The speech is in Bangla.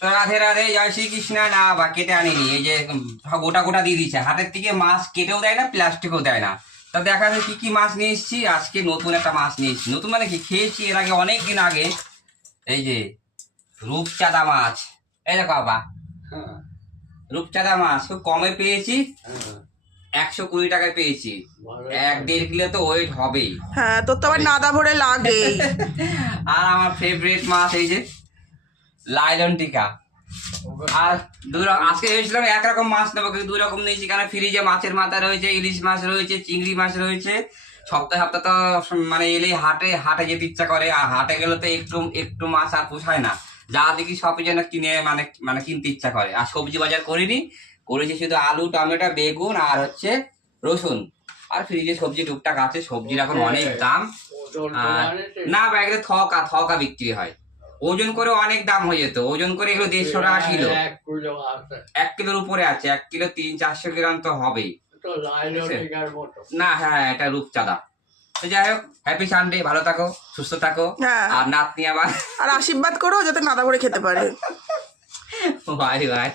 তো রাধে রাধে, জয় শ্রীকৃষ্ণ। না বা কেটে আনিনি, এই যে সব গোটা গোটা দিয়ে দিচ্ছে হাতের থেকে, মাছ কেটেও দেয় না, প্লাস্টিকও দেয় না। তা দেখা যায় কি কি মাছ নিয়ে এসেছি, আজকে নতুন একটা মাছ নিয়ে এসেছি। নতুন মানে কি, খেয়েছি এর আগে অনেক দিন আগে। এই যে রূপচাঁদা মাছ, এই দেখো বাবা, রূপচাঁদা মাছ খুব কমে পেয়েছি, 120 টাকায় পেয়েছি। 1-1.5 কিলো তো ওয়েট হবেই। হ্যাঁ, তোর তো আবার নাদা ভরে লাগে। আর আমার ফেভারিট মাছ এই যে লাইলন টিকা। আর আজকে ভেবেছিলাম একরকম মাছ নেবো, কিন্তু 2 রকম নিয়েছি, কারণ ফ্রিজে মাছের মাথা রয়েছে, ইলিশ মাছ রয়েছে, চিংড়ি মাছ রয়েছে। সপ্তাহে সপ্তাহে তো মানে এলেই হাটে হাটে যেতে ইচ্ছা করে, আর হাটে গেলে তো একটু একটু মাছ আর পোষায় না। যা দেখি সবই যেন কিনে মানে মানে কিনতে ইচ্ছা করে। আর সবজি বাজার করিনি, করেছি শুধু আলু, টমেটো, বেগুন আর হচ্ছে রসুন। আর ফ্রিজে সবজি টুকটাক আছে, সবজির এখন অনেক দাম। না ব্যাগে থকা থকা বিক্রি হয়, ওজন করে অনেক দাম হয়ে যেত। ওজন করে এগুলো 150 টাকা কিলো, 1 কিলোর উপরে আছে, 1 কিলো 300-400 গ্রাম তো হবেই না। হ্যাঁ, এটা রূপচাঁদা। তো যাই হোক, হ্যাপি সানডে, ভালো থাকো, সুস্থ থাকো। হ্যাঁ। আর নাতনি আমার আর আশীর্বাদ করো যাতে নাদা ভরে খেতে পারে। Bye bye.